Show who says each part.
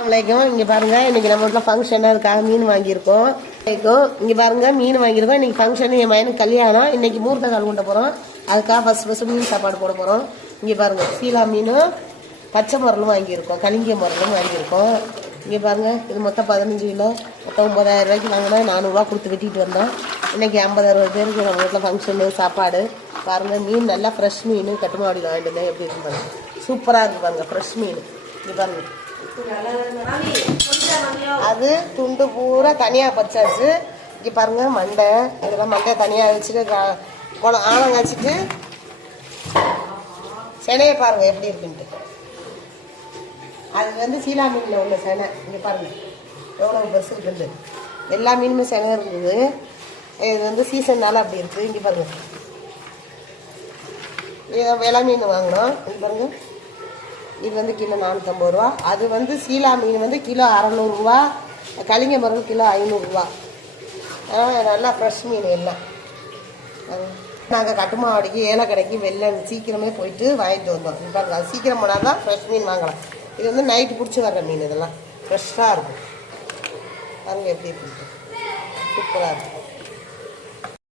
Speaker 1: வலைக்கும் இங்கே பாருங்க இன்னைக்கு நம்ம வீட்டில் ஃபங்க்ஷன் அதுக்காக மீன் வாங்கியிருக்கோம். வலைக்கும் இங்கே பாருங்க மீன் வாங்கியிருக்கோம். இன்னைக்கு ஃபங்க்ஷன் என் பையனுக்கு கல்யாணம். இன்னைக்கு மூர்த்த கால் கொண்டு போகிறோம் அதுக்காக ஃபஸ்ட் ஃபஸ்ட்டு மீன் சாப்பாடு போட போகிறோம் இங்கே பாருங்க சீலா மீனும் பச்சை முரலும் வாங்கியிருக்கோம். கலிங்க முரலும் வாங்கியிருக்கோம். இங்கே பாருங்க இது மொத்தம் பதினஞ்சு கிலோ. மொத்தம் ஒன்பதாயிரம் ரூபாய்க்கு வாங்கினா நானூறுரூவா கொடுத்து வெட்டிட்டு வந்தோம். இன்னைக்கு ஐம்பது அறுபது பேருக்கு நம்ம வீட்டில் ஃபங்க்ஷனு சாப்பாடு. பாருங்க மீன் நல்லா ஃப்ரெஷ் மீன். கட்டுமாடியில் வாங்கிட்டு வந்தேன். எப்படி இருக்கு பாருங்க. சூப்பராக இருக்கு பாருங்க ஃப்ரெஷ் மீன். அது துண்டு பூரா தனியாக பறிச்சாச்சு இங்கே பாருங்க மண்டை. இதெல்லாம் மண்டை தனியாக வச்சுட்டு குளம் ஆழம் காய்ச்சிட்டு செனையை பாருங்க எப்படி இருக்குன்ட்டு. அது வந்து சீலா மீனில் உள்ள செனை. இங்கே பாருங்க. எவ்வளோ பெருசு இருக்குது எல்லா மீனுமே செனை இருக்குது. இது வந்து சீசன்னால அப்படி இருக்குது இங்கே பாருங்க. இது விலை மீன் வாங்கினோம். இங்கே பாருங்க. இது வந்து கிலோ நானூற்றம்பது ரூபா. அது வந்து சீலா மீன் வந்து கிலோ அறநூறுரூவா கலிங்க மரம் கிலோ ஐநூறுரூவா நல்லா ஃப்ரெஷ் மீன் எல்லாம். நாங்கள் கட்டுமாவடிக்கு ஏல கடைக்கு வெளில சீக்கிரமே போயிட்டு வாங்கிட்டு வந்தோம் இப்போ அது சீக்கிரம் போனால் தான் ஃப்ரெஷ் மீன் வாங்கலாம். இது வந்து நைட்டு பிடிச்சி வர்ற மீன் இதெல்லாம். ஃப்ரெஷ்ஷாக இருக்கும். பாருங்கள் எப்படி இருக்கு சூப்பராக இருக்கும்.